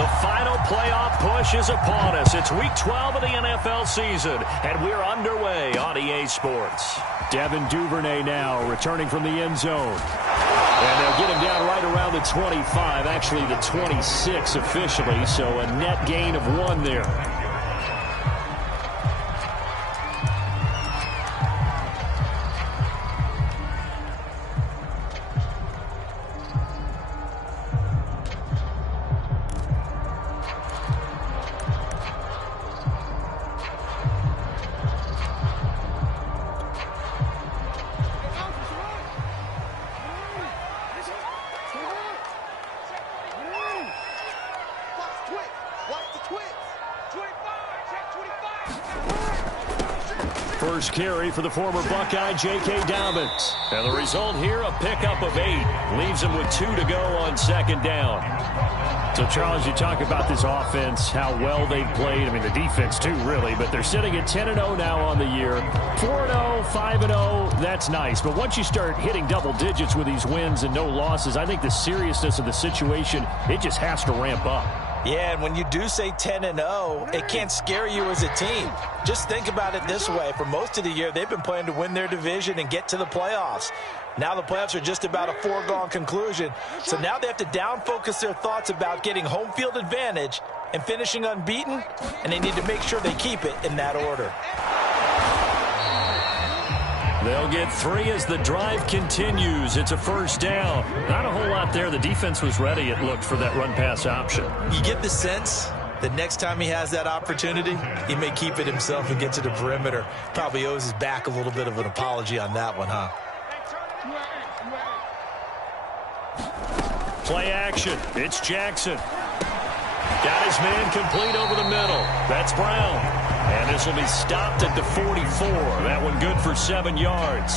The final playoff push is upon us. It's Week 12 of the NFL season, and we're underway on EA Sports. Devin Duvernay now returning from the end zone. And they'll get him down right around the 25, actually the 26 officially, so a net gain of 1 there. First carry for the former Buckeye, J.K. Dobbins. And the result here, a pickup of 8. Leaves him with 2 to go on second down. So, Charles, you talk about this offense, how well they've played. I mean, the defense, too, really. But they're sitting at 10-0 now on the year. 4-0, 5-0, that's nice. But once you start hitting double digits with these wins and no losses, I think the seriousness of the situation, it just has to ramp up. Yeah, and when you do say 10-0, it can't scare you as a team. Just think about it this way. For most of the year, they've been playing to win their division and get to the playoffs. Now the playoffs are just about a foregone conclusion. So now they have to down-focus their thoughts about getting home field advantage and finishing unbeaten, and they need to make sure they keep it in that order. They'll get 3 as the drive continues. It's a first down. Not a whole lot there. The defense was ready, it looked, for that run-pass option. You get the sense that next time he has that opportunity, he may keep it himself and get to the perimeter. Probably owes his back a little bit of an apology on that one, huh? Play action. It's Jackson. Got his man complete over the middle. That's Brown. And this will be stopped at the 44. That one good for 7 yards.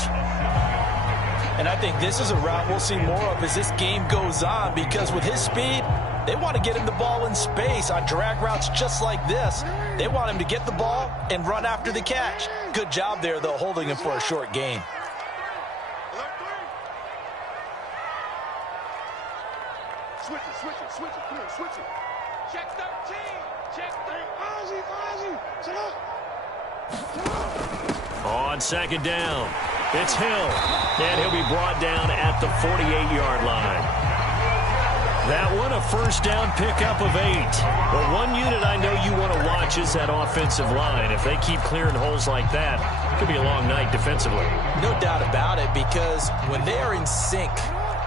And I think this is a route we'll see more of as this game goes on, because with his speed, they want to get him the ball in space on drag routes just like this. They want him to get the ball and run after the catch. Good job there, though, holding him for a short gain. Switch it. Come on, switch it. Check 13. Check 13. Ozzy. Sit up. On second down, it's Hill. And he'll be brought down at the 48-yard line. That one, a first down pickup of 8. Well, one unit I know you want to watch is that offensive line. If they keep clearing holes like that, it could be a long night defensively. No doubt about it, because when they are in sync,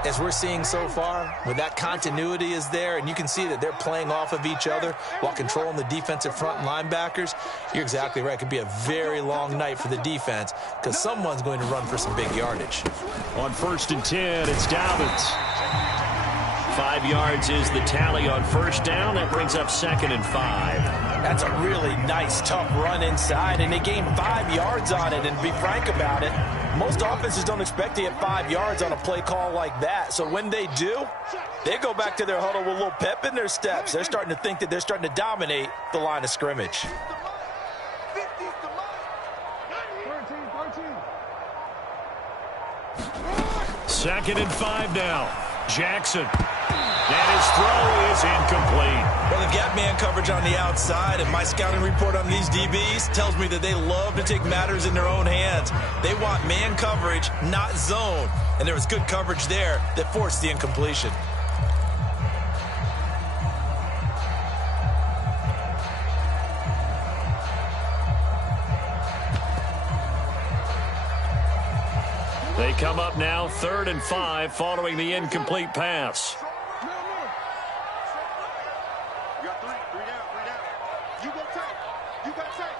as we're seeing so far, when that continuity is there and you can see that they're playing off of each other while controlling the defensive front and linebackers, you're exactly right. It could be a very long night for the defense because someone's going to run for some big yardage. On 1st and 10, it's Dobbins. 5 yards is the tally on first down. That brings up 2nd and 5. That's a really nice, tough run inside, and they gained 5 yards on it. And to be frank about it, most offenses don't expect to get 5 yards on a play call like that. So when they do, they go back to their huddle with a little pep in their steps. They're starting to think that they're starting to dominate the line of scrimmage. 2nd and 5 now. Jackson. And his throw is incomplete. Well, they've got man coverage on the outside, and my scouting report on these DBs tells me that they love to take matters in their own hands. They want man coverage, not zone. And there was good coverage there that forced the incompletion. They come up now 3rd and 5 following the incomplete pass. You got 3 down. You got tight. You got tight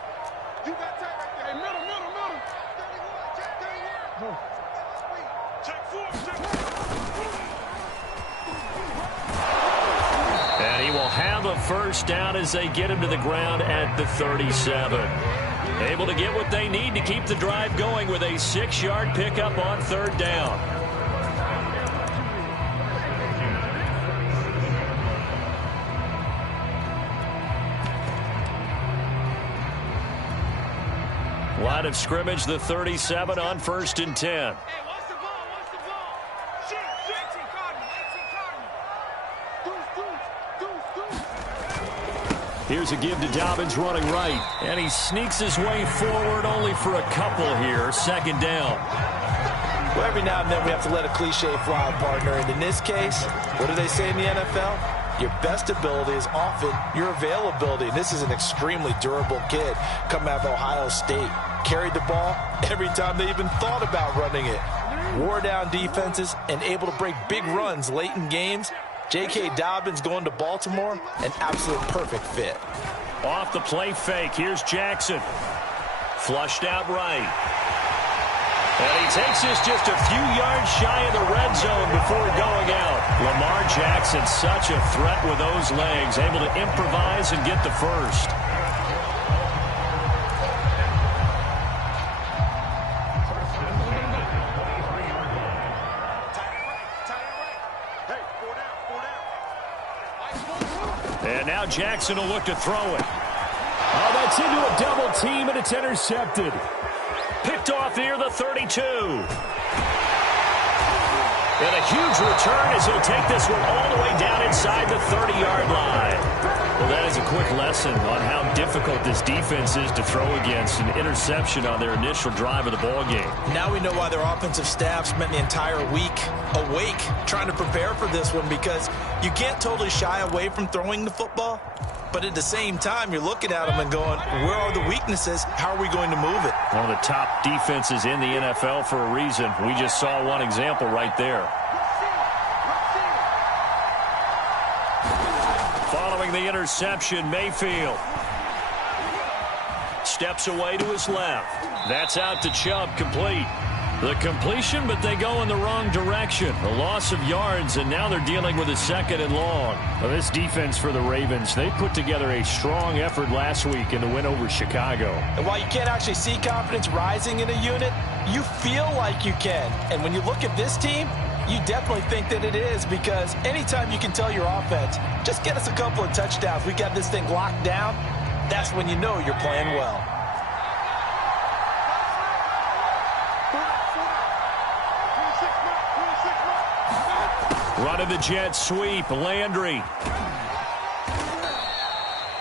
right there. Hey, middle. 31. Check 4. And he will have a first down as they get him to the ground at the 37. Able to get what they need to keep the drive going with a 6-yard pickup on 3rd down. Line of scrimmage, the 37 on 1st and 10. Here's a give to Dobbins running right. And he sneaks his way forward only for a couple here. Second down. Well, every now and then we have to let a cliche fly, partner. And in this case, what do they say in the NFL? Your best ability is often your availability. And this is an extremely durable kid coming out of Ohio State. Carried the ball every time they even thought about running it. Wore down defenses and able to break big runs late in games. J.K. Dobbins going to Baltimore, an absolute perfect fit. Off the play fake, here's Jackson. Flushed out right. And he takes this just a few yards shy of the red zone before going out. Lamar Jackson, such a threat with those legs, able to improvise and get the first. And now Jackson will look to throw it. Oh, that's into a double team, and it's intercepted. Picked off near the 32. And a huge return as he'll take this one all the way down inside the 30-yard line. Well, that is a quick lesson on how difficult this defense is to throw against. An interception on their initial drive of the ball game. Now we know why their offensive staff spent the entire week awake trying to prepare for this one, because you can't totally shy away from throwing the football. But at the same time, you're looking at them and going, where are the weaknesses? How are we going to move it? One of the top defenses in the NFL for a reason. We just saw one example right there. Following the interception, Mayfield steps away to his left. That's out to Chubb, complete. The completion, but they go in the wrong direction. A loss of yards, and now they're dealing with a second and long. Well, this defense for the Ravens, they put together a strong effort last week in the win over Chicago. And while you can't actually see confidence rising in a unit, you feel like you can. And when you look at this team, you definitely think that it is, because anytime you can tell your offense, just get us a couple of touchdowns, we got this thing locked down, that's when you know you're playing well. Run of the jet sweep, Landry.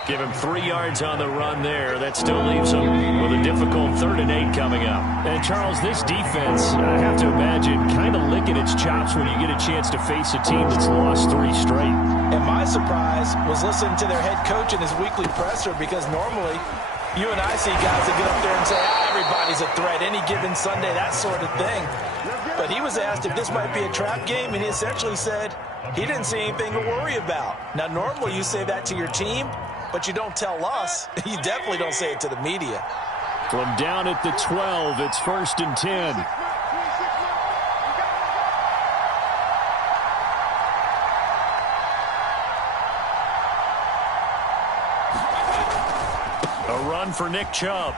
Give him 3 yards on the run there. That still leaves him with a difficult 3rd and 8 coming up. And Charles, this defense, I have to imagine, kind of licking its chops when you get a chance to face a team that's lost 3 straight. And my surprise was listening to their head coach in his weekly presser, because normally you and I see guys that get up there and say, everybody's a threat, any given Sunday, that sort of thing. But he was asked if this might be a trap game, and he essentially said he didn't see anything to worry about. Now, normally you say that to your team, but you don't tell us. You definitely don't say it to the media. From down at the 12, it's 1st and 10. A run for Nick Chubb.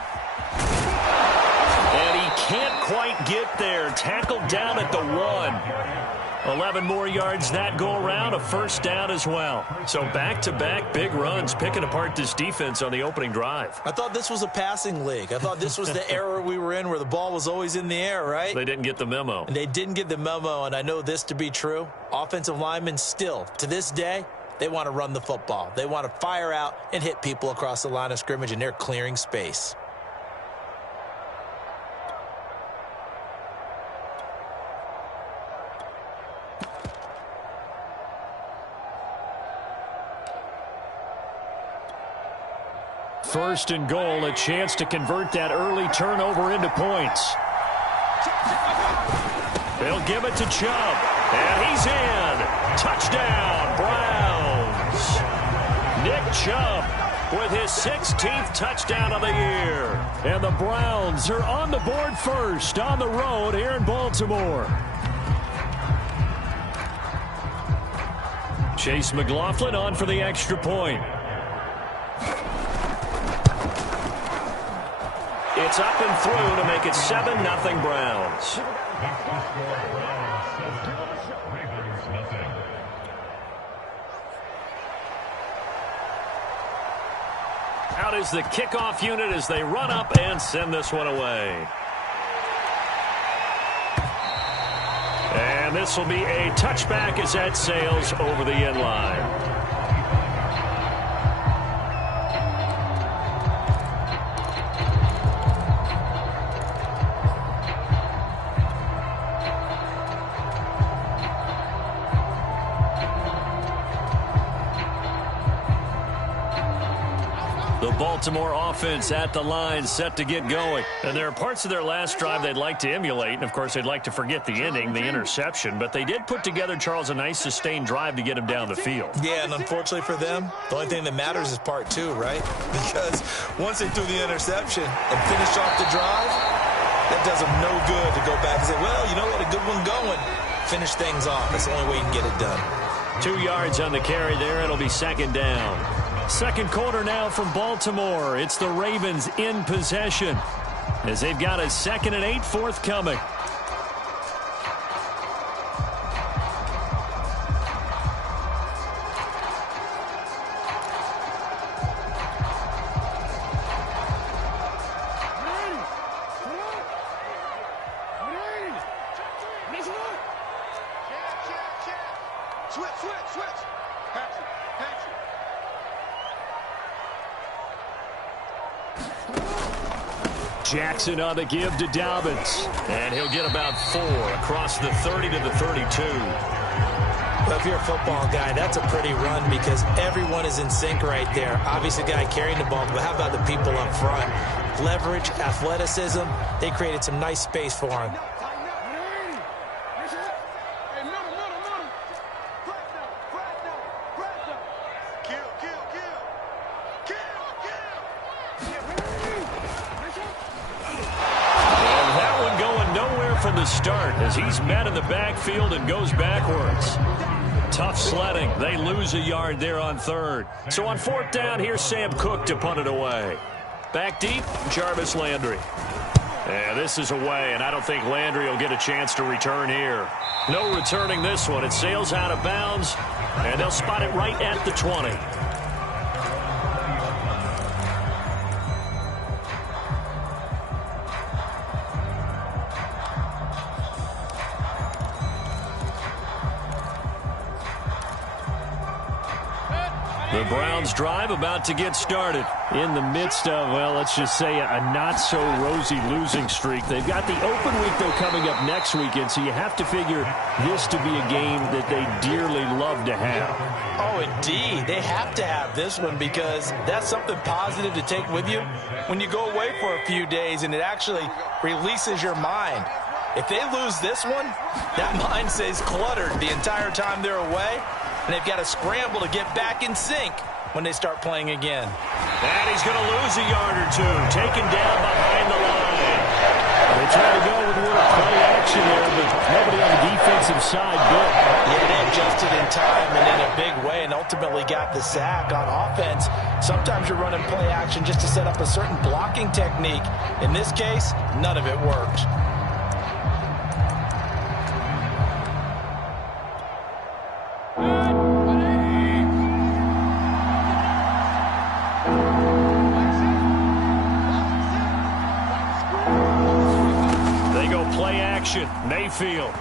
And he can't quite get there. Tackled down at the 1. 11 more yards that go around, a first down as well. So back-to-back big runs, picking apart this defense on the opening drive. I thought this was a passing league. I thought this was the era we were in where the ball was always in the air, right? They didn't get the memo. And they didn't get the memo, and I know this to be true. Offensive linemen still, to this day, they want to run the football. They want to fire out and hit people across the line of scrimmage, and they're clearing space. First and goal, a chance to convert that early turnover into points. They'll give it to Chubb, and he's in. Touchdown, Browns. Nick Chubb with his 16th touchdown of the year. And the Browns are on the board first on the road here in Baltimore. Chase McLaughlin on for the extra point. It's up and through to make it 7-0 Browns. Out is the kickoff unit as they run up and send this one away. And this will be a touchback as that sails over the end line. The Baltimore offense at the line, set to get going. And there are parts of their last drive they'd like to emulate. And, of course, they'd like to forget the ending, the interception. But they did put together, Charles, a nice sustained drive to get him down the field. Yeah, and unfortunately for them, the only thing that matters is part two, right? Because once they threw the interception and finished off the drive, that does them no good to go back and say, well, you know what, a good one going. Finish things off. That's the only way you can get it done. 2 yards on the carry there. It'll be second down. Second quarter now from Baltimore. It's the Ravens in possession as they've got a 2nd and 8 forthcoming. Jackson on the give to Dobbins. And he'll get about 4 across the 30 to the 32. Well, if you're a football guy, that's a pretty run because everyone is in sync right there. Obviously, the guy carrying the ball, but how about the people up front? Leverage, athleticism, they created some nice space for him. Start as he's met in the backfield and goes backwards. Tough sledding. They lose a yard there on 3rd. So on 4th down, here's Sam Cook to punt it away. Back deep, Jarvis Landry. Yeah, this is away, and I don't think Landry will get a chance to return here. No returning this one. It sails out of bounds, and they'll spot it right at the 20. The Browns drive about to get started in the midst of, well, let's just say a not-so-rosy losing streak. They've got the open week, though, coming up next weekend, so you have to figure this to be a game that they dearly love to have. Oh, indeed. They have to have this one because that's something positive to take with you when you go away for a few days, and it actually releases your mind. If they lose this one, that mind stays cluttered the entire time they're away. And they've got to scramble to get back in sync when they start playing again. And he's going to lose a yard or two. Taken down behind the line. They try to go with a little play action there, but nobody on the defensive side good. Yeah, they adjusted in time and in a big way and ultimately got the sack on offense. Sometimes you're running play action just to set up a certain blocking technique. In this case, none of it worked. Mayfield.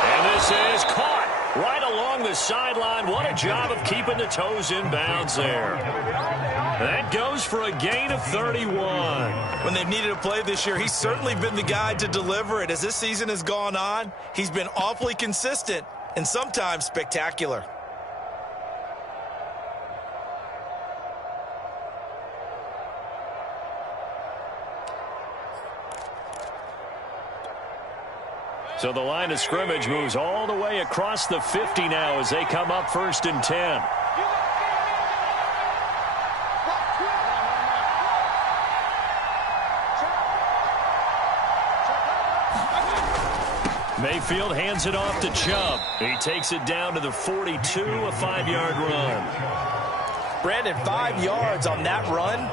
And this is caught right along the sideline. What a job of keeping the toes in bounds there. That goes for a gain of 31. When they've needed a play this year, he's certainly been the guy to deliver it. As this season has gone on, he's been awfully consistent and sometimes spectacular. So the line of scrimmage moves all the way across the 50 now as they come up 1st and 10. Mayfield hands it off to Chubb. He takes it down to the 42, a 5-yard run. Brandon, 5 yards on that run.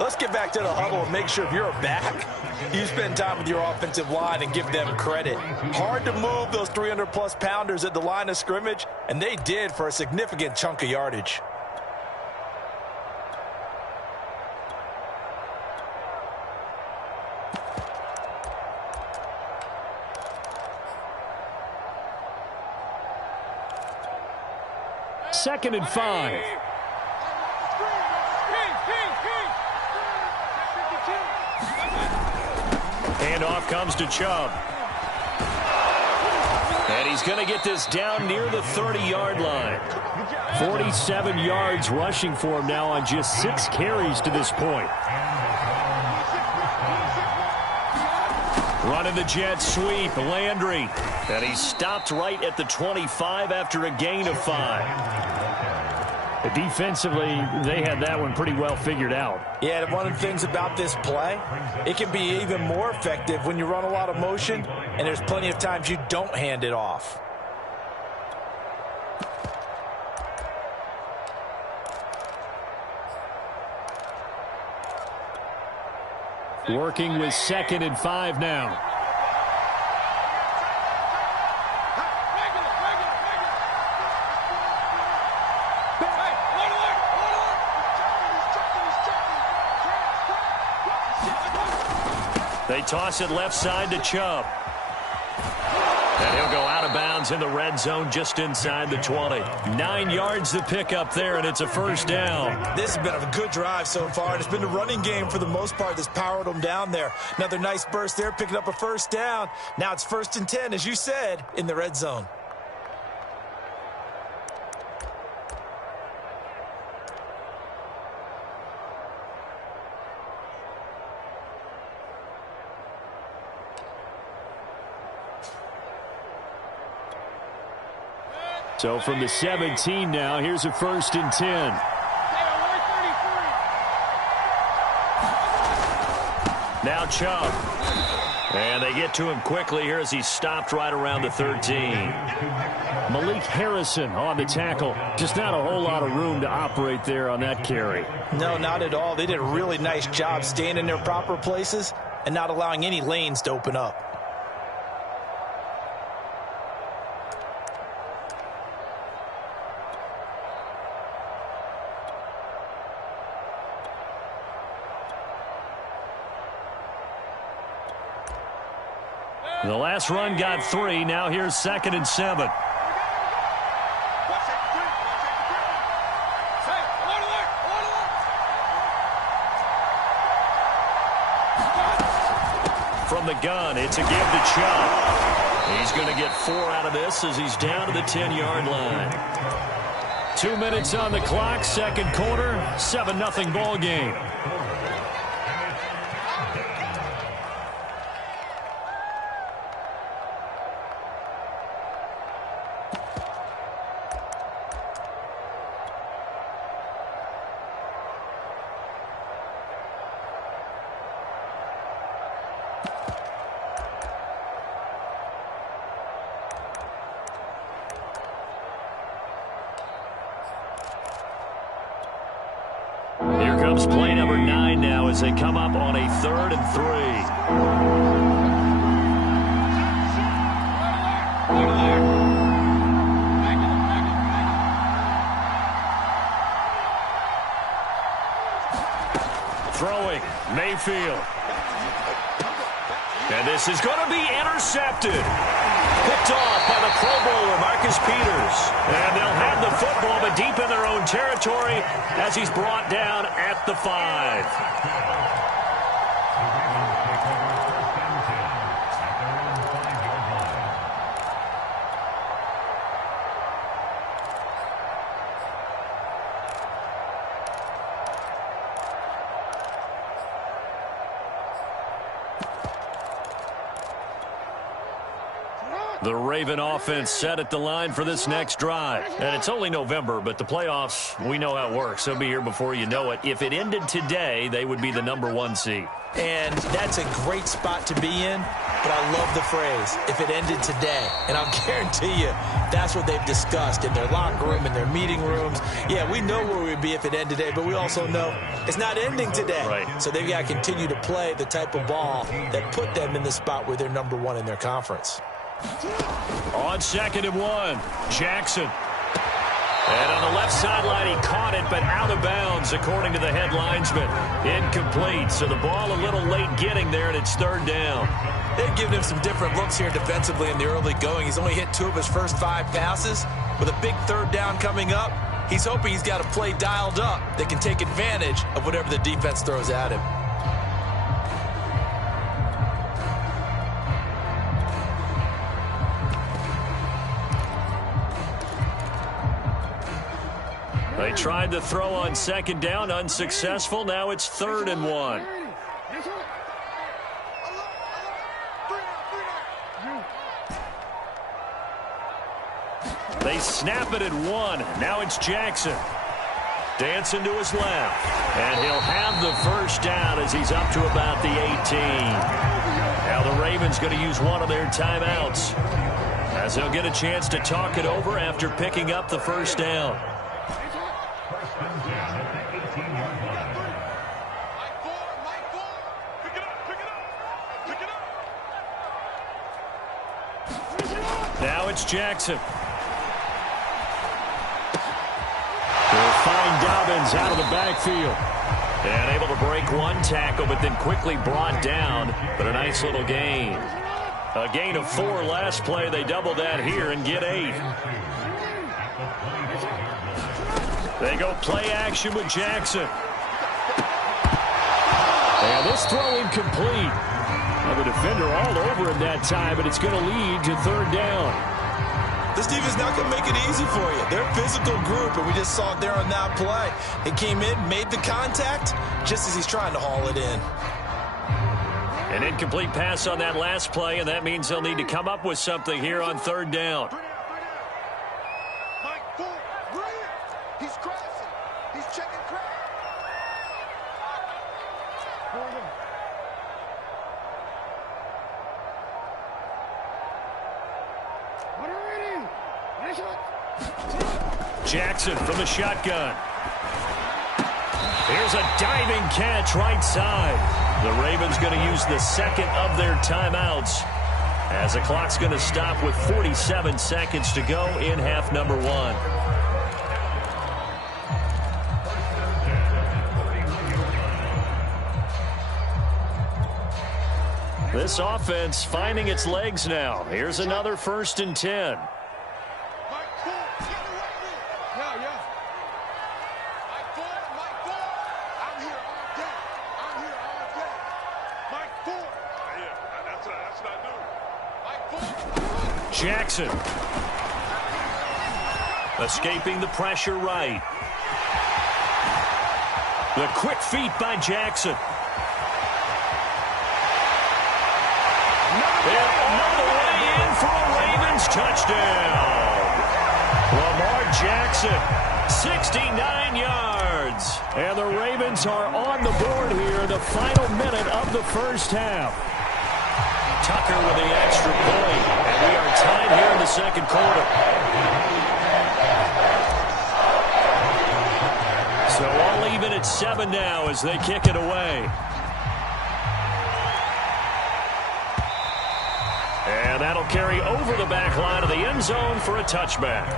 Let's get back to the huddle and make sure if you're back, you spend time with your offensive line and give them credit. Hard to move those 300-plus pounders at the line of scrimmage, and they did for a significant chunk of yardage. Second and 5. Handoff comes to Chubb. And He's going to get this down near the 30-yard line. 47 yards rushing for him now on just 6 carries to this point. Running the jet sweep, Landry. And he stopped right at the 25 after a gain of 5. Defensively, they had that one pretty well figured out. Yeah, one of the things about this play, it can be even more effective when you run a lot of motion, and there's plenty of times you don't hand it off. Working with 2nd and 5 now. They toss it left side to Chubb. And he'll go out of bounds in the red zone just inside the 20. 9 yards to pick up there, and it's a first down. This has been a good drive so far, and it's been the running game for the most part that's powered them down there. Another nice burst there, picking up a first down. Now it's 1st and 10, as you said, in the red zone. So from the 17 now, here's a 1st and 10. Now Chubb. And they get to him quickly here as he stopped right around the 13. Malik Harrison on the tackle. Just not a whole lot of room to operate there on that carry. No, not at all. They did a really nice job staying in their proper places and not allowing any lanes to open up. The last run got 3. Now here's 2nd and 7. From the gun, it's a give to Chubb. He's going to get 4 out of this as he's down to the 10-yard line. 2 minutes on the clock, 2nd quarter, 7-0 ball game. Here comes play number 9 now as they come up on a 3rd and 3. Throwing, Mayfield. And this is going to be intercepted. Picked off by the Pro Bowler, Marcus Peters. And they'll have the football, but deep in their own territory as he's brought down at the 5. The Raven offense set at the line for this next drive. And it's only November, but the playoffs, we know how it works. They'll be here before you know it. If it ended today, they would be the #1 seed. And that's a great spot to be in, but I love the phrase, if it ended today. And I'll guarantee you, that's what they've discussed in their locker room, in their meeting rooms. Yeah, we know where we'd be if it ended today, but we also know it's not ending today. Right. So they've got to continue to play the type of ball that put them in the spot where they're #1 in their conference. On 2nd and 1, Jackson. And on the left sideline, he caught it, but out of bounds, according to the head linesman. Incomplete, so the ball a little late getting there, and it's 3rd down. They've given him some different looks here defensively in the early going. He's only hit 2 of his first 5 passes. With a big 3rd down coming up, he's hoping he's got a play dialed up that can take advantage of whatever the defense throws at him. They tried to throw on second down, unsuccessful. Now it's 3rd and 1. They snap it at 1. Now it's Jackson. Dancing to his left. And he'll have the first down as he's up to about the 18. Now the Ravens going to use one of their timeouts, as they'll get a chance to talk it over after picking up the first down. Now it's Jackson. They'll find Dobbins out of the backfield. And able to break one tackle, but then quickly brought down. But a nice little gain. A gain of 4 last play. They double that here and get 8. They go play action with Jackson. And this throw incomplete. Well, the defender all over him that time, but it's going to lead to 3rd down. This defense not going to make it easy for you. They're a physical group, and we just saw it there on that play. It came in, made the contact, just as he's trying to haul it in. An incomplete pass on that last play, and that means they'll need to come up with something here on 3rd down. He's crossing. He's checking crack. Jackson from the shotgun. Here's a diving catch right side. The Ravens going to use the second of their timeouts, as the clock's going to stop with 47 seconds to go in half number 1. This offense finding its legs now. Here's another 1st and 10. Jackson. Escaping the pressure right. The quick feet by Jackson. Another way in for a Ravens touchdown. Lamar Jackson, 69 yards. And the Ravens are on the board here in the final minute of the first half. Tucker with the extra point, and we are tied here in the second quarter. So all even at 7 now as they kick it away. And that'll carry over the back line of the end zone for a touchback.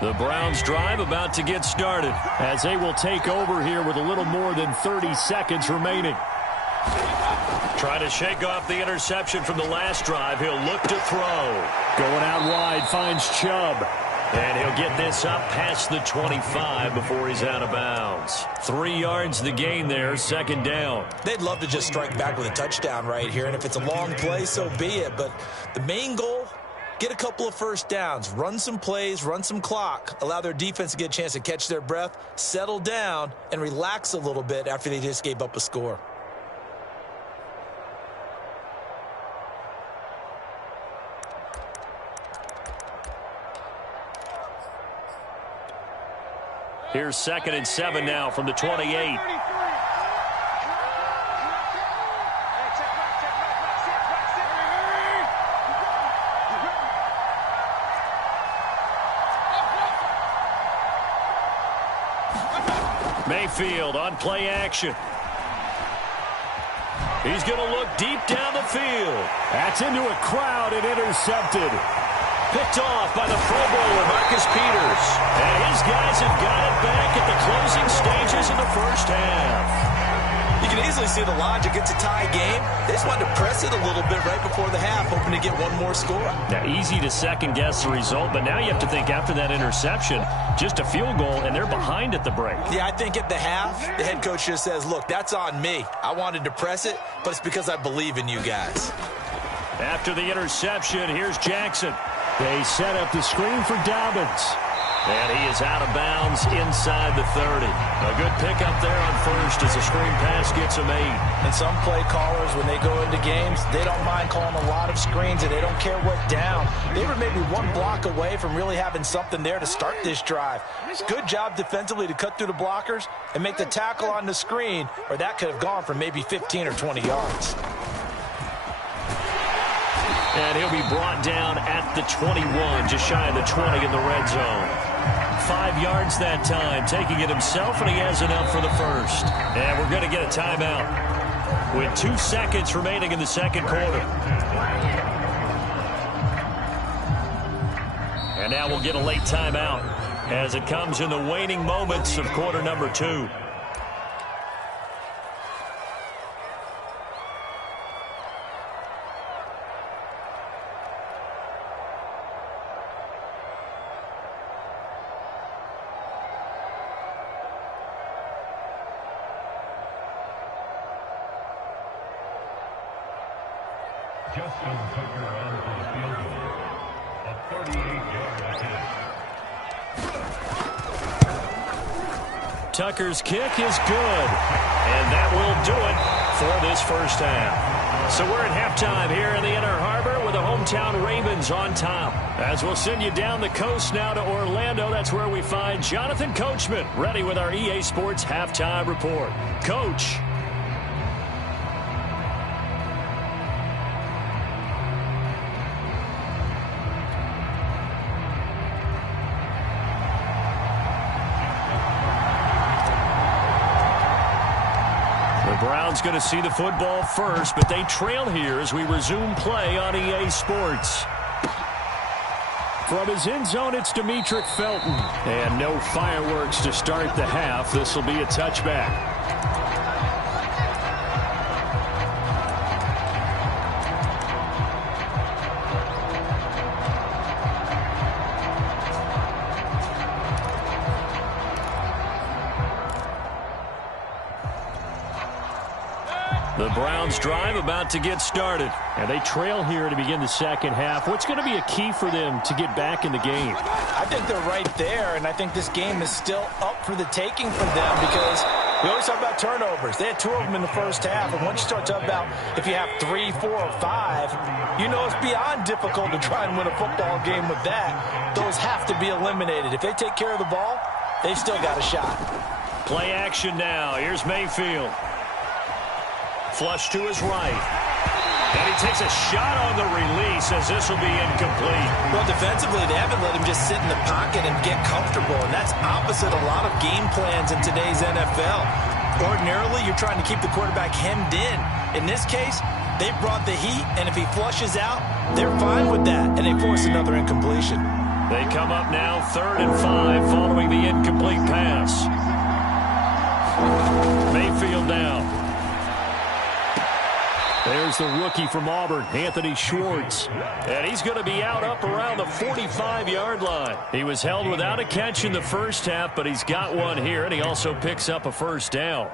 The Browns drive about to get started, as they will take over here with a little more than 30 seconds remaining. Trying to shake off the interception from the last drive. He'll look to throw. Going out wide, finds Chubb. And he'll get this up past the 25 before he's out of bounds. 3 yards the gain there, 2nd down. They'd love to just strike back with a touchdown right here, and if it's a long play, so be it. But the main goal, get a couple of first downs, run some plays, run some clock, allow their defense to get a chance to catch their breath, settle down, and relax a little bit after they just gave up a score. Here's 2nd and 7 now from the 28. Mayfield on play action. He's going to look deep down the field. That's into a crowd and intercepted. picked off by the Pro Bowler, Marcus Peters. And his guys have got it back at the closing stages of the first half. You can easily see the logic. It's a tie game. They just wanted to press it a little bit right before the half, hoping to get one more score. Now, easy to second-guess the result, but now you have to think after that interception, just a field goal, and they're behind at the break. Yeah, I think at the half, the head coach just says, look, that's on me. I wanted to press it, but it's because I believe in you guys. After the interception, here's Jackson. They set up the screen for Dobbins. And he is out of bounds inside the 30. A good pickup there on first as the screen pass gets him 8. And some play callers, when they go into games, they don't mind calling a lot of screens, and they don't care what down. They were maybe one block away from really having something there to start this drive. Good job defensively to cut through the blockers and make the tackle on the screen, or that could have gone for maybe 15 or 20 yards. And he'll be brought down at the 21, just shy of the 20 in the red zone. 5 yards that time, taking it himself, and he has enough for the first. And we're going to get a timeout with 2 seconds remaining in the second quarter. And now we'll get a late timeout as it comes in the waning moments of quarter number 2. Justin Tucker on for the field goal. A 38-yard attempt. Tucker's kick is good. And that will do it for this first half. So we're at halftime here in the Inner Harbor with the hometown Ravens on top. As we'll send you down the coast now to Orlando, that's where we find Jonathan Coachman ready with our EA Sports halftime report. Coach. Brown's going to see the football first, but they trail here as we resume play on EA Sports. From his end zone, it's Demetric Felton. And no fireworks to start the half. This will be a touchback. The Browns drive about to get started. And they trail here to begin the second half. What's going to be a key for them to get back in the game? I think they're right there, and I think this game is still up for the taking for them because we always talk about turnovers. They had 2 of them in the first half, and once you start talking about if you have 3, 4, or 5, you know it's beyond difficult to try and win a football game with that. Those have to be eliminated. If they take care of the ball, they've still got a shot. Play action now. Here's Mayfield. Flush to his right. And he takes a shot on the release as this will be incomplete. Well, defensively, they haven't let him just sit in the pocket and get comfortable, and that's opposite a lot of game plans in today's NFL. Ordinarily, you're trying to keep the quarterback hemmed in. In this case, they brought the heat, and if he flushes out, they're fine with that, and they force another incompletion. They come up now 3rd and 5 following the incomplete pass. Mayfield now. There's the rookie from Auburn, Anthony Schwartz. And he's going to be out up around the 45-yard line. He was held without a catch in the first half, but he's got one here, and he also picks up a first down.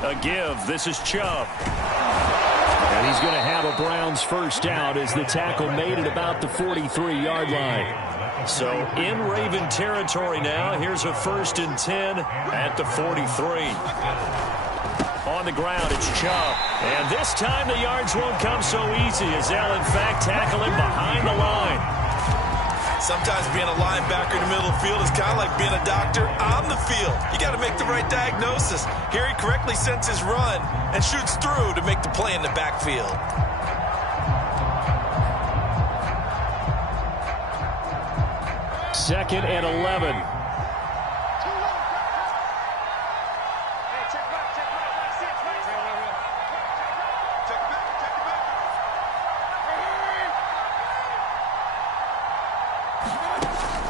A give. This is Chubb. And he's going to have a Browns first down as the tackle made it about the 43-yard line. So in Raven territory now. Here's a 1st and 10 at the 43. On the ground, it's Chubb. And this time the yards won't come so easy as they'll, in fact, tackle him behind the line. sometimes being a linebacker in the middle of the field is kind of like being a doctor on the field. You got to make the right diagnosis. Here he correctly sends his run and shoots through to make the play in the backfield. Second and 11.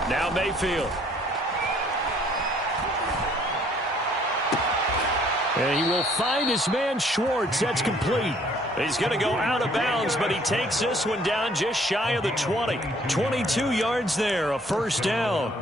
Now Mayfield. And he will find his man Schwartz. That's complete. He's going to go out of bounds, but he takes this one down just shy of the 20. 22 yards there, a first down.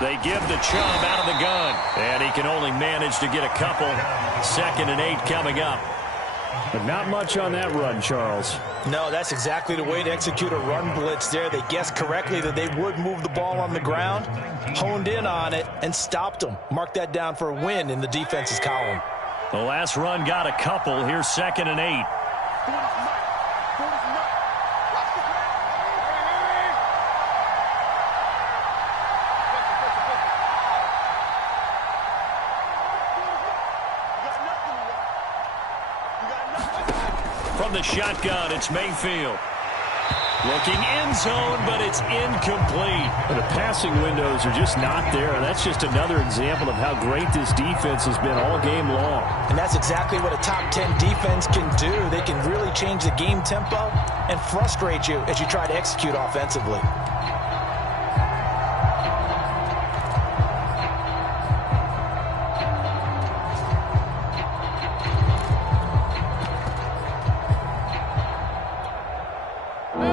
They give the Chubb out of the gun, and he can only manage to get a couple. 2nd and 8 coming up. But not much on that run, Charles. No, that's exactly the way to execute a run blitz there. They guessed correctly that they would move the ball on the ground, honed in on it, and stopped them. Mark that down for a win in the defense's column. The last run got a couple. Here's 2nd and 8. From the shotgun, it's Mayfield. Looking end zone, but it's incomplete. The passing windows are just not there. That's just another example of how great this defense has been all game long. And that's exactly what a top 10 defense can do. They can really change the game tempo and frustrate you as you try to execute offensively.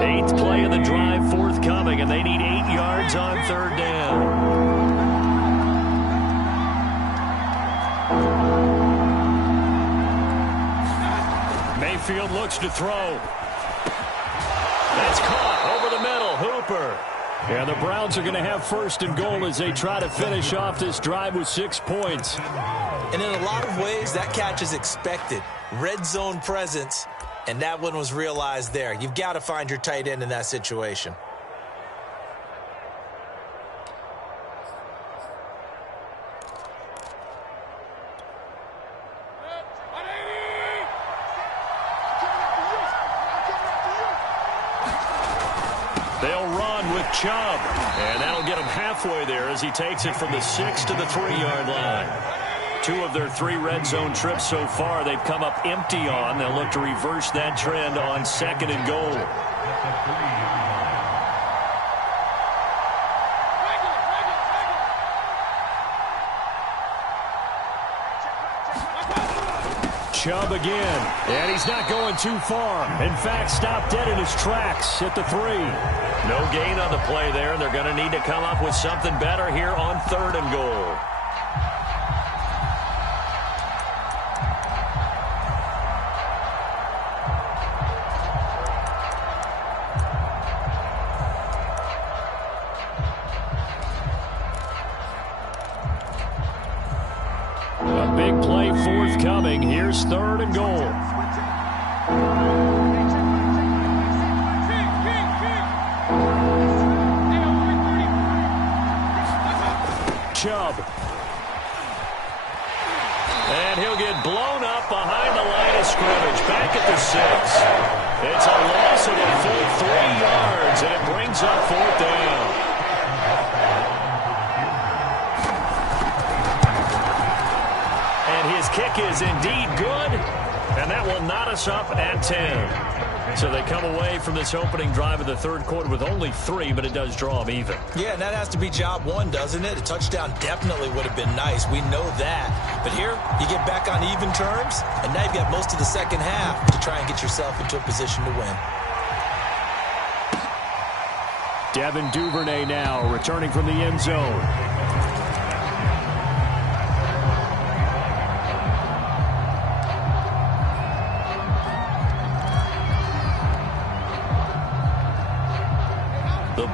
Eighth play of the drive forthcoming, and they need 8 yards on 3rd down. Mayfield looks to throw. That's caught over the middle. Hooper. And the Browns are going to have 1st and goal as they try to finish off this drive with 6 points. And in a lot of ways, that catch is expected. Red zone presence. And that one was realized there. You've got to find your tight end in that situation. They'll run with Chubb. And that'll get him halfway there as he takes it from the 6 to the 3-yard line. 2 of their 3 red zone trips so far they've come up empty on. They'll look to reverse that trend on 2nd and goal. Chubb again, and he's not going too far. In fact, stopped dead in his tracks at the 3. No gain on the play there, and they're going to need to come up with something better here on 3rd and goal. A big play forthcoming. Here's 3rd and goal. Chubb. And he'll get blown up behind the line of scrimmage. Back at the 6. It's a loss of a full 3 yards, and it brings up 4th down. His kick is indeed good, and that will knot us up at 10. So they come away from this opening drive of the 3rd quarter with only 3, but it does draw them even. Yeah, and that has to be job 1, doesn't it? A touchdown definitely would have been nice. We know that. But here, you get back on even terms, and now you've got most of the 2nd half to try and get yourself into a position to win. Devin Duvernay now returning from the end zone.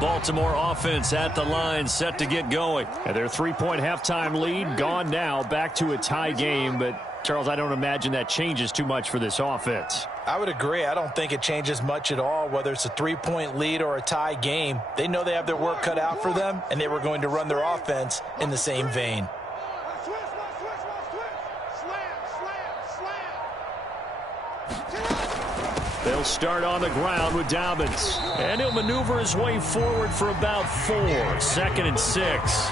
Baltimore offense at the line, set to get going. And their 3-point halftime lead gone now, back to a tie game. But, Charles, I don't imagine that changes too much for this offense. I would agree. I don't think it changes much at all, whether it's a 3-point lead or a tie game. They know they have their work cut out for them, and they were going to run their offense in the same vein. They'll start on the ground with Dobbins. And he'll maneuver his way forward for about 4. 2nd and 6.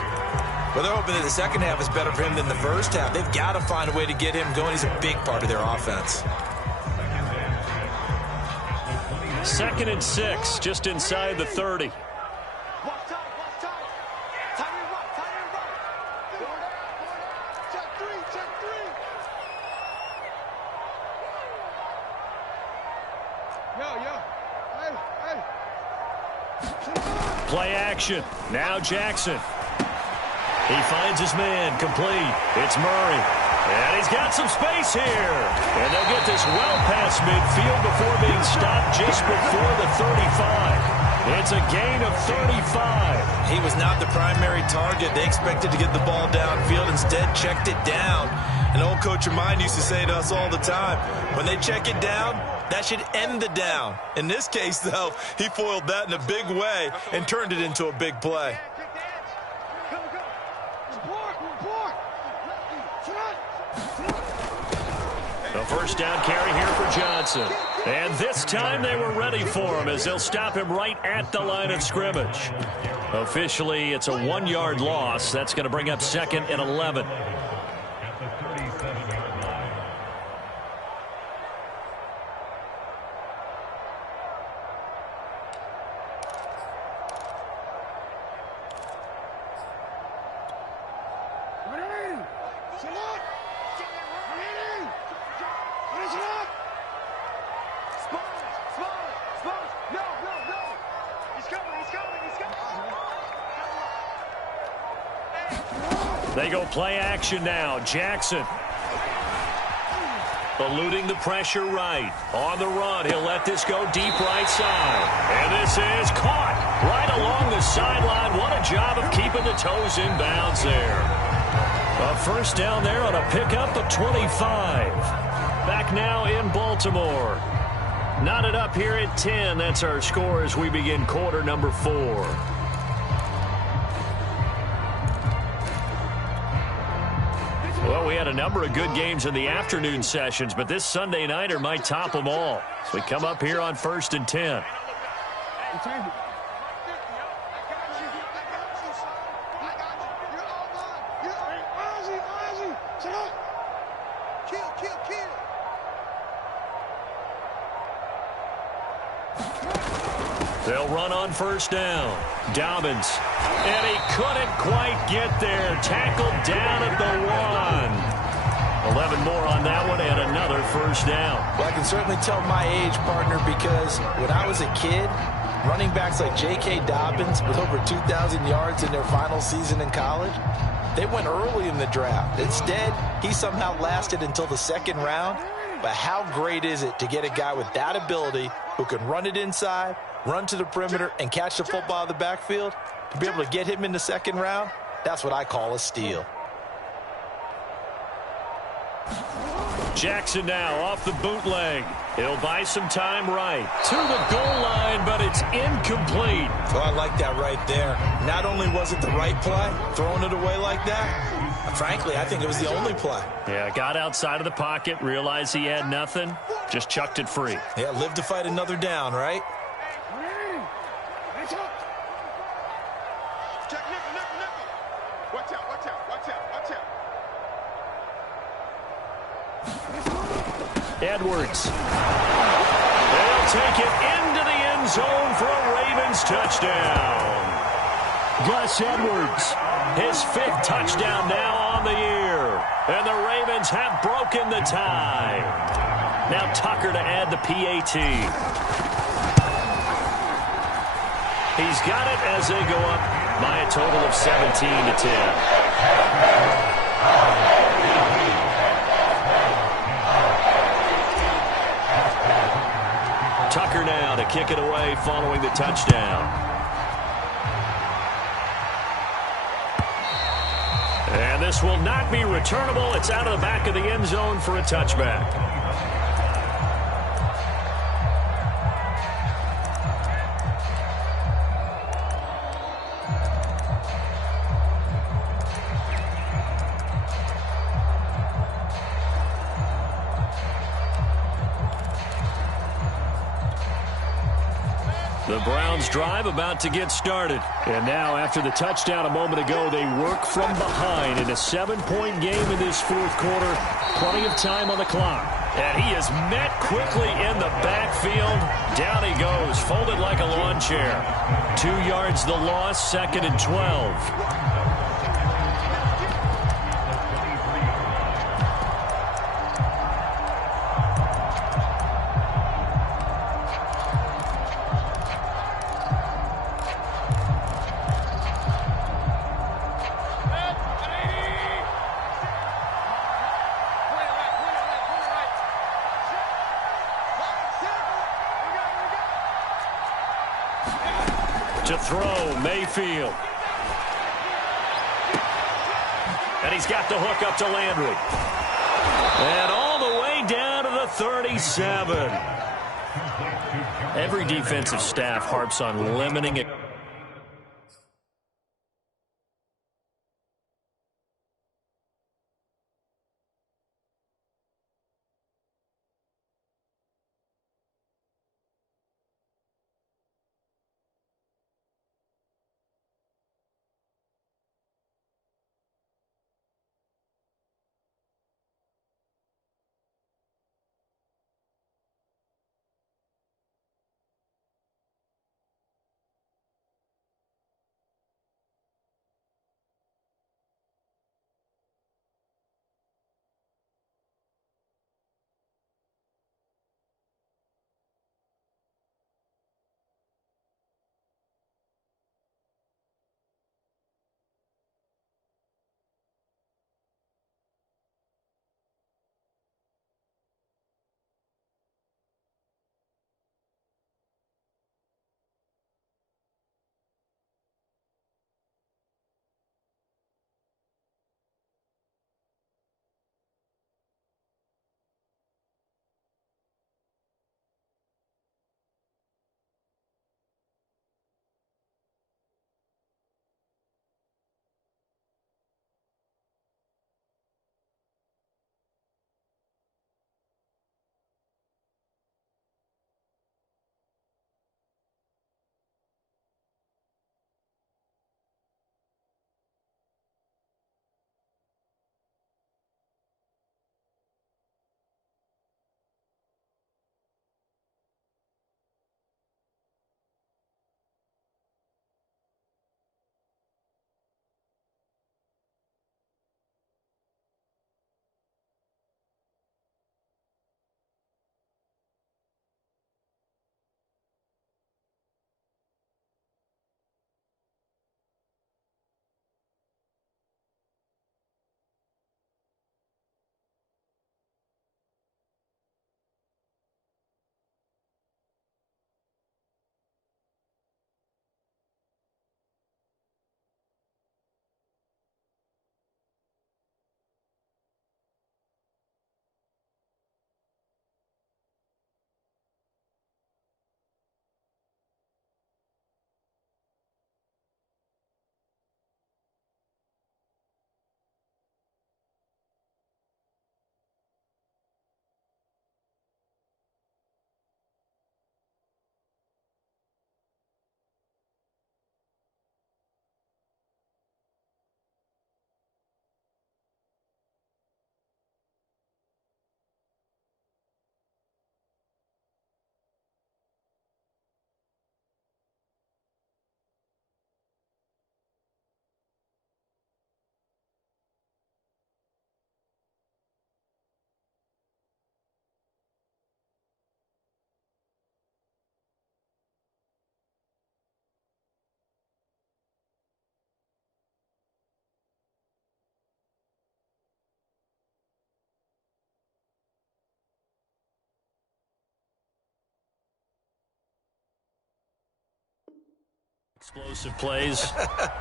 Well, they're hoping that the second half is better for him than the first half. They've got to find a way to get him going. He's a big part of their offense. 2nd and 6, just inside the 30. Play action. Now Jackson. He finds his man, complete. It's Murray. And he's got some space here. And they'll get this well past midfield before being stopped just before the 35. It's a gain of 35. He was not the primary target. They expected to get the ball downfield. Instead, checked it down. An old coach of mine used to say to us all the time, when they check it down, that should end the down. In this case, though, he foiled that in a big way and turned it into a big play. A first down carry here for Johnson. And this time they were ready for him as they'll stop him right at the line of scrimmage. Officially, it's a 1-yard loss. That's going to bring up 2nd and 11. They go play action now. Jackson. Eluding the pressure right. On the run, he'll let this go deep right side. And this is caught right along the sideline. What a job of keeping the toes in bounds there. A first down there on a pickup of 25. Back now in Baltimore. Knotted up here at 10. That's our score as we begin quarter number 4. Well, we had a number of good games in the afternoon sessions, but this Sunday nighter might top them all. So we come up here on 1st and 10. They'll run on first down. Dobbins. And he couldn't quite get there. Tackled down at the 1. 11 more on that one and another first down. Well, I can certainly tell my age, partner, because when I was a kid, running backs like J.K. Dobbins with over 2,000 yards in their final season in college, they went early in the draft. Instead, he somehow lasted until the 2nd round. But how great is it to get a guy with that ability who can run it inside, run to the perimeter, and catch the football in the backfield? To be able to get him in the 2nd round, that's what I call a steal. Jackson now off the bootleg. He'll buy some time right to the goal line, but it's incomplete. Oh, I like that right there. Not only was it the right play, throwing it away like that, frankly, I think it was the only play. Yeah, got outside of the pocket, realized he had nothing, just chucked it free. Yeah, live to fight another down, right? Edwards. They'll take it into the end zone for a Ravens touchdown. Gus Edwards. His 5th touchdown now on the year. And the Ravens have broken the tie. Now Tucker to add the PAT. He's got it as they go up by a total of 17-10. Tucker now to kick it away following the touchdown. And this will not be returnable. It's out of the back of the end zone for a touchback. The Browns drive about to get started. And now after the touchdown a moment ago, they work from behind in a 7-point game in this fourth quarter. Plenty of time on the clock. And he is met quickly in the backfield. Down he goes, folded like a lawn chair. 2 yards the loss, 2nd and 12. To throw, Mayfield. And he's got the hook up to Landry. And all the way down to the 37. Every defensive staff harps on limiting it. Explosive plays.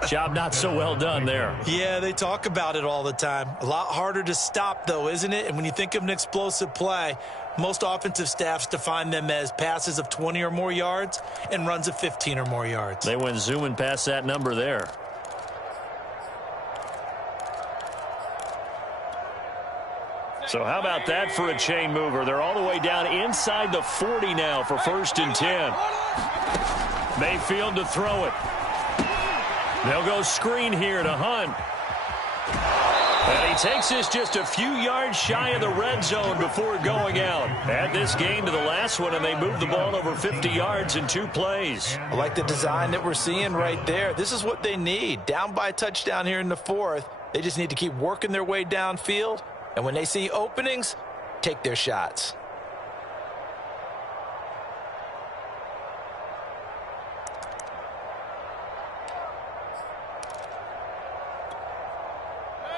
Job not so well done there. Yeah, they talk about it all the time. A lot harder to stop, though, isn't it? And when you think of an explosive play, most offensive staffs define them as passes of 20 or more yards and runs of 15 or more yards. They went zooming past that number there. So how about that for a chain mover? They're all the way down inside the 40 now for 1st and 10. Mayfield to throw it. They'll go screen here to Hunt. And he takes this just a few yards shy of the red zone before going out. Add this game to the last one, and they moved the ball over 50 yards in 2 plays. I like the design that we're seeing right there. This is what they need. Down by a touchdown here in the 4th. They just need to keep working their way downfield. And when they see openings, take their shots.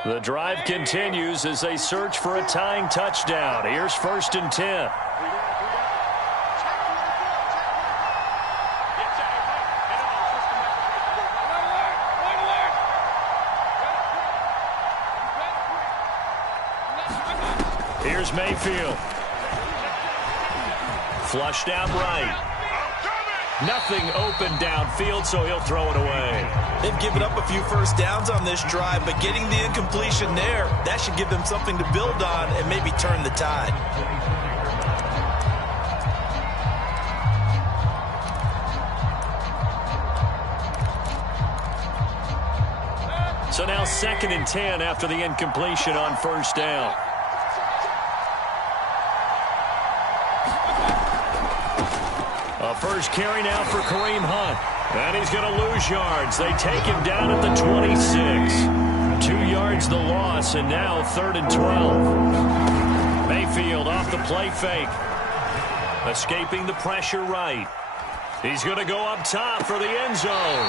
The drive continues as they search for a tying touchdown. Here's 1st and 10. Here's Mayfield. Flushed out right. Nothing open downfield, so he'll throw it away. They've given up a few first downs on this drive, but getting the incompletion there, that should give them something to build on and maybe turn the tide. So now 2nd and 10 after the incompletion on 1st down. A first carry now for Kareem Hunt. And he's going to lose yards. They take him down at the 26. 2 yards the loss, and now 3rd and 12. Mayfield off the play fake. Escaping the pressure right. He's going to go up top for the end zone.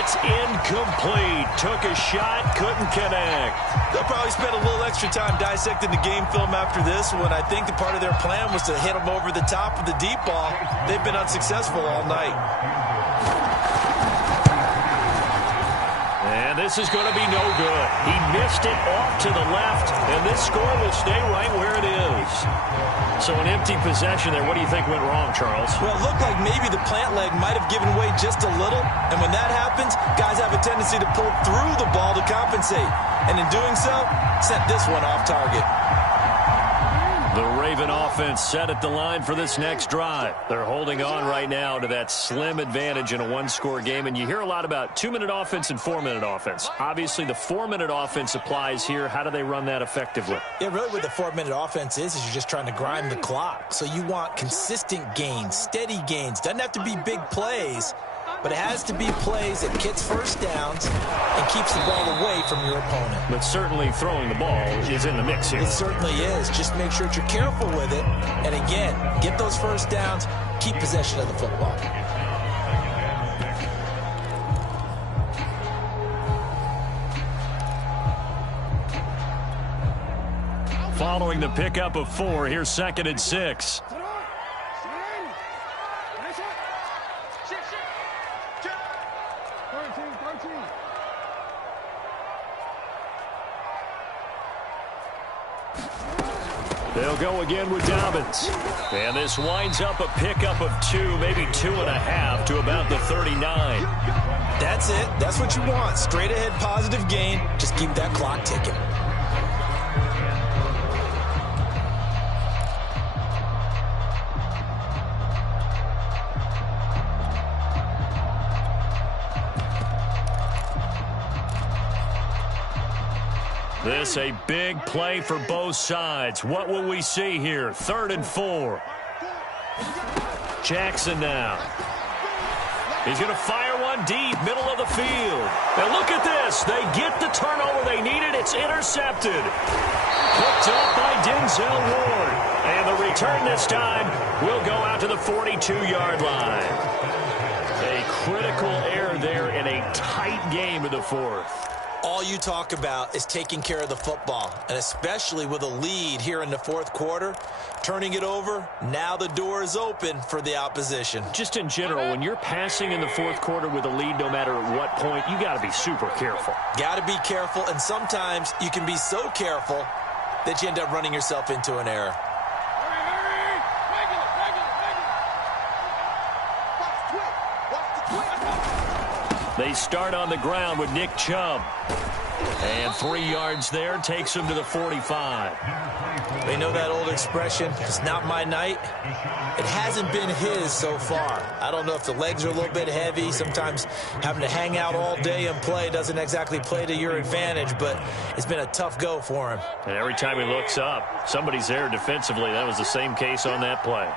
It's incomplete. Took a shot, couldn't connect. They'll probably spend a little extra time dissecting the game film after this one. I think the part of their plan was to hit them over the top of the deep ball. They've been unsuccessful all night. And this is going to be no good. He missed it off to the left, and this score will stay right where it is. So an empty possession there. What do you think went wrong, Charles? Well, it looked like maybe the plant leg might have given way just a little. And when that happens, guys have a tendency to pull through the ball to compensate. And in doing so, sent this one off target. The Raven offense set at the line for this next drive. They're holding on right now to that slim advantage in a one-score game. And you hear a lot about 2-minute offense and 4-minute offense. Obviously, the 4-minute offense applies here. How do they run that effectively? Yeah, really what the 4-minute offense is you're just trying to grind the clock. So you want consistent gains, steady gains. Doesn't have to be big plays, but it has to be plays that gets first downs and keeps the ball away from your opponent. But certainly throwing the ball is in the mix here. It certainly is. Just make sure that you're careful with it. And again, get those first downs, keep possession of the football. Following the pickup of 4, here's 2nd and 6. They'll go again with Dobbins. And this winds up a pickup of 2, maybe 2.5 to about the 39. That's it. That's what you want. Straight ahead positive gain. Just keep that clock ticking. This a big play for both sides. What will we see here? 3rd and 4. Jackson now. He's going to fire one deep, middle of the field. And look at this. They get the turnover they needed. It's intercepted. Picked up by Denzel Ward. And the return this time will go out to the 42-yard line. A critical error there in a tight game in the 4th. All you talk about is taking care of the football, and especially with a lead here in the fourth quarter, turning it over, now the door is open for the opposition. Just in general, when you're passing in the fourth quarter with a lead, no matter at what point, you got to be super careful. Got to be careful, and sometimes you can be so careful that you end up running yourself into an error. They start on the ground with Nick Chubb. And 3 yards there takes him to the 45. They know that old expression, it's not my night. It hasn't been his so far. I don't know if the legs are a little bit heavy. Sometimes having to hang out all day and play doesn't exactly play to your advantage, but it's been a tough go for him. And every time he looks up, somebody's there defensively. That was the same case on that play.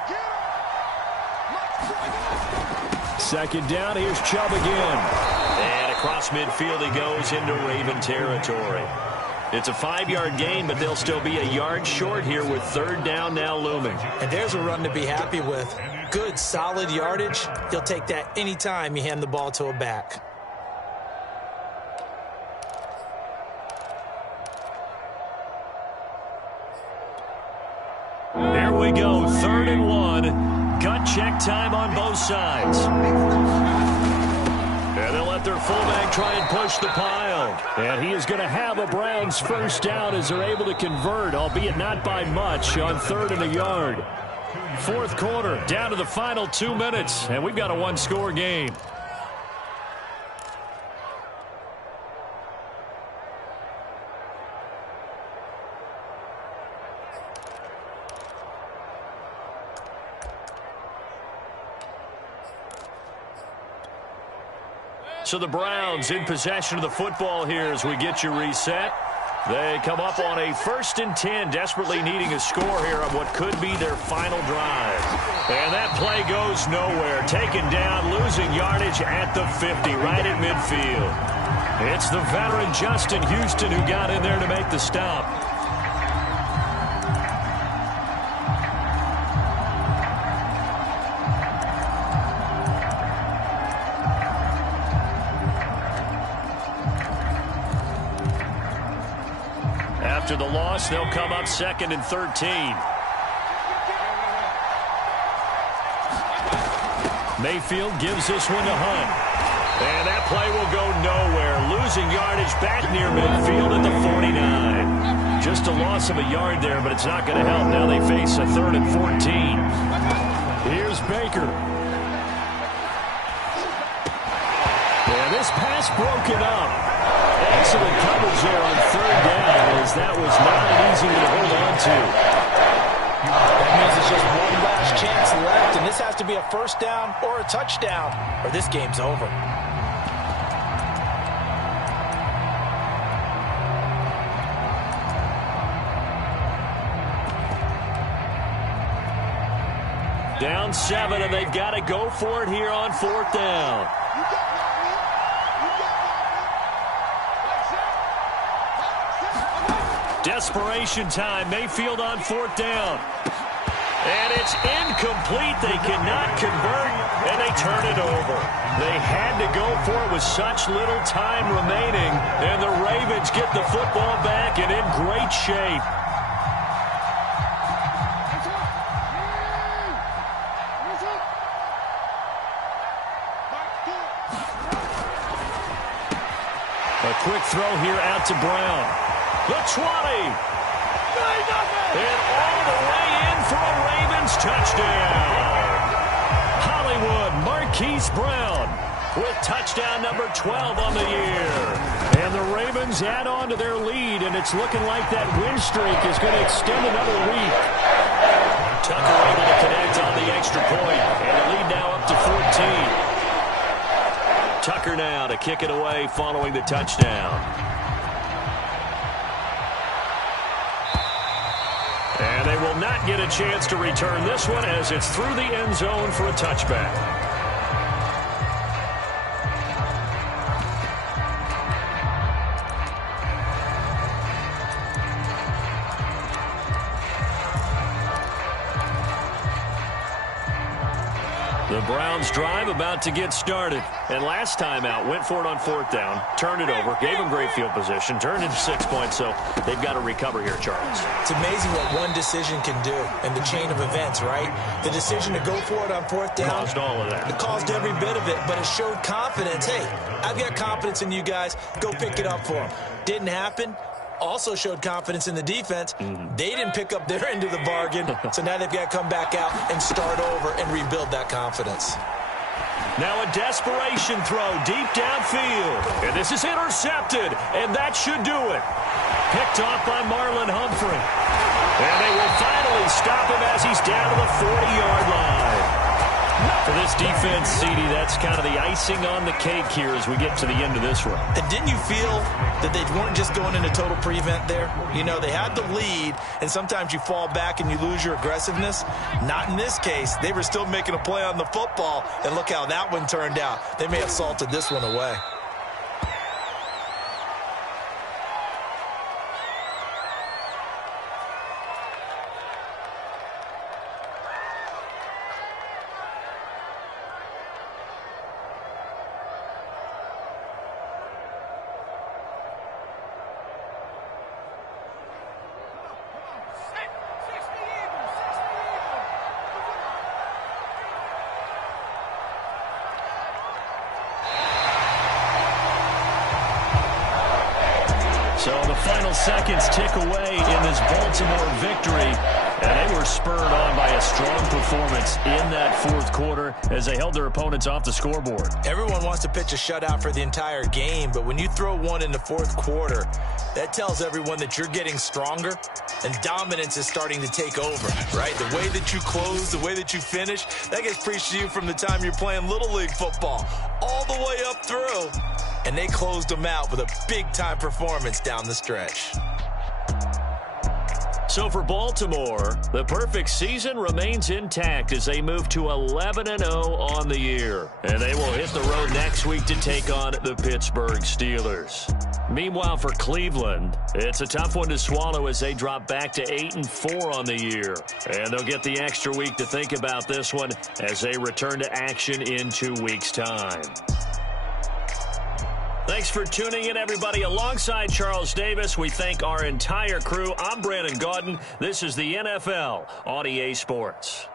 Second down, here's Chubb again. And across midfield he goes into Raven territory. It's a 5-yard gain, but they'll still be a yard short here with third down now looming. And there's a run to be happy with. Good, solid yardage. You'll take that anytime you hand the ball to a back. There we go, 3rd and 1. Gut check time on both sides. And they'll let their fullback try and push the pile. And he is going to have a Browns first down as they're able to convert, albeit not by much, on 3rd and a yard. Fourth quarter, down to the final 2 minutes, and we've got a one-score game. So the Browns in possession of the football here as we get you reset. They come up on a 1st and 10, desperately needing a score here on what could be their final drive. And that play goes nowhere. Taken down, losing yardage at the 50, right at midfield. It's the veteran Justin Houston who got in there to make the stop. After the loss, they'll come up 2nd and 13. Mayfield gives this one to Hunt. And that play will go nowhere. Losing yardage back near midfield at the 49. Just a loss of a yard there, but it's not going to help. Now they face a 3rd and 14. Here's Baker. And this pass broken up. Excellent coverage there on 3rd down, as that was not an easy one to hold on to. That means it's just one last chance left, and this has to be a first down or a touchdown, or this game's over. Down 7, and they've got to go for it here on 4th down. Desperation time. Mayfield on 4th down. And it's incomplete. They cannot convert, and they turn it over. They had to go for it with such little time remaining, and the Ravens get the football back and in great shape. A quick throw here out to Brown. The 20. And all the way in for a Ravens touchdown. Hollywood Marquise Brown with touchdown number 12 on the year. And the Ravens add on to their lead, and it's looking like that win streak is going to extend another week. Tucker able to connect on the extra point, and the lead now up to 14. Tucker now to kick it away following the touchdown. And they will not get a chance to return this one as it's through the end zone for a touchback. The Browns drive about to get started. And last time out, went for it on 4th down, turned it over, gave them great field position, turned into 6 points, so they've got to recover here, Charles. It's amazing what one decision can do in the chain of events, right? The decision to go for it on 4th down. Caused all of that. It caused every bit of it, but it showed confidence. Hey, I've got confidence in you guys. Go pick it up for them. Didn't happen. Also showed confidence in the defense. They didn't pick up their end of the bargain, so now they've got to come back out and start over and rebuild that confidence. Now a desperation throw deep downfield. And this is intercepted, and that should do it. Picked off by Marlon Humphrey. And they will finally stop him as he's down to the 40-yard line. For this defense, CD, that's kind of the icing on the cake here as we get to the end of this one. And didn't you feel that they weren't just going into total prevent there? You know, they had the lead, and sometimes you fall back and you lose your aggressiveness. Not in this case. They were still making a play on the football, and look how that one turned out. They may have salted this one away. So the final seconds tick away in this Baltimore victory, and they were spurred on by a strong performance in that 4th quarter as they held their opponents off the scoreboard. Everyone wants to pitch a shutout for the entire game, but when you throw one in the 4th quarter, that tells everyone that you're getting stronger and dominance is starting to take over, right? The way that you close, the way that you finish, that gets preached to you from the time you're playing Little League football all the way up through. And they closed them out with a big-time performance down the stretch. So for Baltimore, the perfect season remains intact as they move to 11-0 on the year. And they will hit the road next week to take on the Pittsburgh Steelers. Meanwhile, for Cleveland, it's a tough one to swallow as they drop back to 8-4 on the year. And they'll get the extra week to think about this one as they return to action in 2 weeks' time. Thanks for tuning in, everybody. Alongside Charles Davis, we thank our entire crew. I'm Brandon Gaudin. This is the NFL on EA Sports.